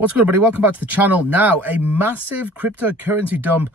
What's good, everybody? Welcome back to the channel. Now, a massive cryptocurrency dump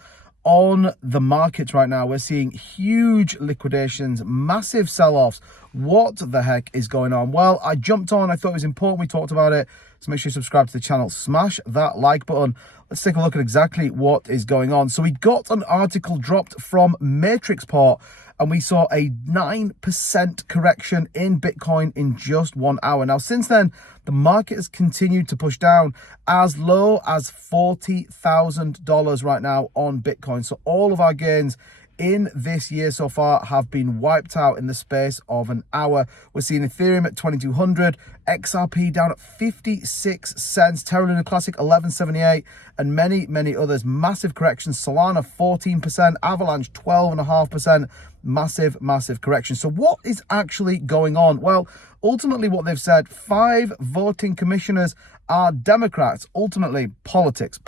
on the markets right now. We're seeing huge liquidations, massive sell-offs. What the heck is going on? Well, I jumped on. I thought it was important. We talked about it. So make sure you subscribe to the channel. Smash that like button. Let's take a look at exactly what is going on. So we got an article dropped from Matrixport, and we saw a 9% correction in Bitcoin in just 1 hour. Now, since then, the market has continued to push down as low as $40,000 right now on Bitcoin. So all of our gains in this year so far have been wiped out in the space of an hour. We're seeing Ethereum at 2200, XRP down at 56 cents, Terra Luna Classic 1178, and many others. Massive corrections. Solana 14%, Avalanche 12.5%. Massive correction. So what is actually going on? Well, ultimately what they've said, 5 voting commissioners are Democrats. Ultimately, politics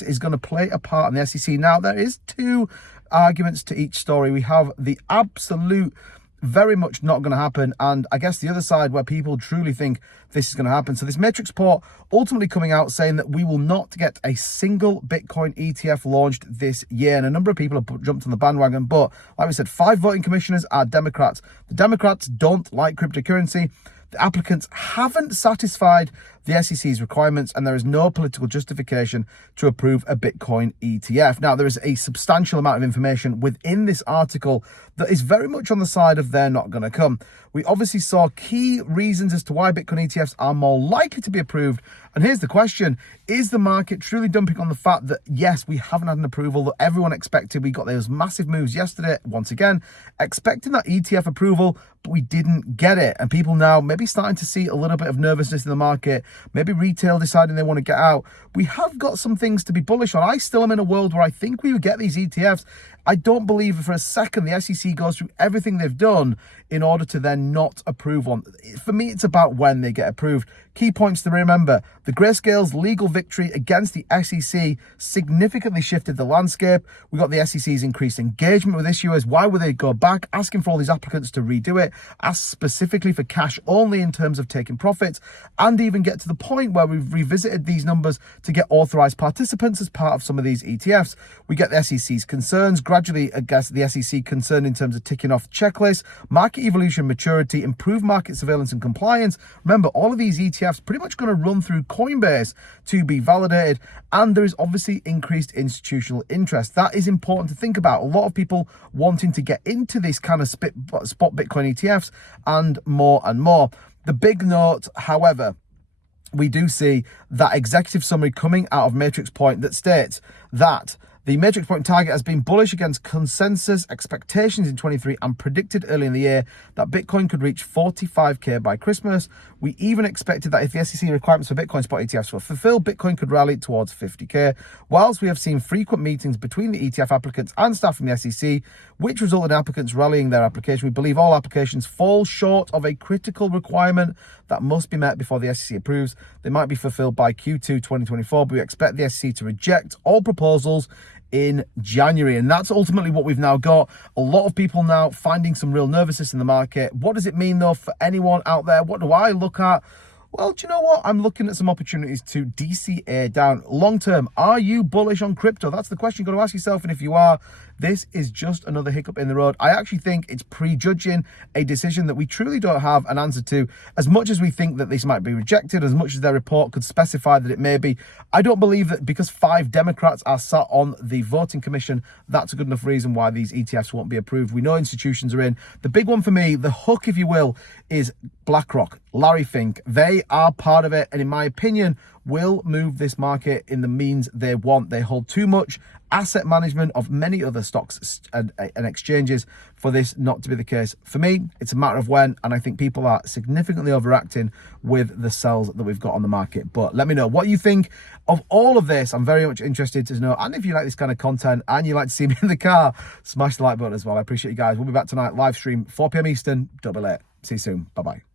is going to play a part in the SEC. Now, there is 2 arguments to each story. We have the absolute very much not going to happen, and I guess the other side where people truly think this is going to happen. So this Matrixport ultimately coming out saying that we will not get a single Bitcoin ETF launched this year, and a number of people have jumped on the bandwagon. But like we said, 5 voting commissioners are Democrats. The Democrats don't like cryptocurrency. The applicants haven't satisfied the SEC's requirements, and there is no political justification to approve a Bitcoin ETF. Now, there is a substantial amount of information within this article that is very much on the side of they're not going to come. We obviously saw key reasons as to why Bitcoin ETFs are more likely to be approved. And here's the question. Is the market truly dumping on the fact that, yes, we haven't had an approval that everyone expected? We got those massive moves yesterday, once again, expecting that ETF approval, but we didn't get it. And people now maybe starting to see a little bit of nervousness in the market, maybe retail deciding they want to get out. We have got some things to be bullish on. I still am in a world where I think we would get these ETFs. I don't believe for a second the SEC goes through everything they've done in order to then not approve one. For me, it's about when they get approved. Key points to remember. The Grayscale's legal victory against the SEC significantly shifted the landscape. We got the SEC's increased engagement with issuers. Why would they go back, asking for all these applicants to redo it, ask specifically for cash only in terms of taking profits, and even get to the point where we've revisited these numbers to get authorized participants as part of some of these ETFs. We get the SEC's concerns, gradually, I guess, the SEC concerned in terms of ticking off checklists, market evolution, maturity, improved market surveillance and compliance. Remember, all of these ETFs pretty much going to run through Coinbase to be validated, and there is obviously increased institutional interest. That is important to think about. A lot of people wanting to get into this kind of spot Bitcoin ETFs and more and more. The big note, however, we do see that executive summary coming out of Matrixport that states that the Matrixport target has been bullish against consensus expectations in 23 and predicted early in the year that Bitcoin could reach 45K by Christmas. We even expected that if the SEC requirements for Bitcoin spot ETFs were fulfilled, Bitcoin could rally towards 50K. Whilst we have seen frequent meetings between the ETF applicants and staff from the SEC, which resulted in applicants rallying their application, we believe all applications fall short of a critical requirement that must be met before the SEC approves. They might be fulfilled by Q2 2024, but we expect the SEC to reject all proposals in January. And that's ultimately what we've now got. A lot of people now finding some real nervousness in the market. What does it mean, though, for anyone out there? What do I look at? Well, do you know what? I'm looking at some opportunities to DCA down. Long term, are you bullish on crypto? That's the question you've got to ask yourself. And if you are, this is just another hiccup in the road. I actually think it's prejudging a decision that we truly don't have an answer to. As much as we think that this might be rejected, as much as their report could specify that it may be, I don't believe that because 5 Democrats are sat on the voting commission, that's a good enough reason why these ETFs won't be approved. We know institutions are in. The big one for me, the hook, if you will, is BlackRock, Larry Fink. They are part of it, and in my opinion, will move this market in the means they want. They hold too much asset management of many other stocks and exchanges for this not to be the case. For me, it's a matter of when, and I think people are significantly overacting with the sells that we've got on the market. But let me know what you think of all of this. I'm very much interested to know, and if you like this kind of content and you like to see me in the car, smash the like button as well. I appreciate you guys. We'll be back tonight, live stream, 4 p.m. Eastern, double 8. See you soon. Bye-bye.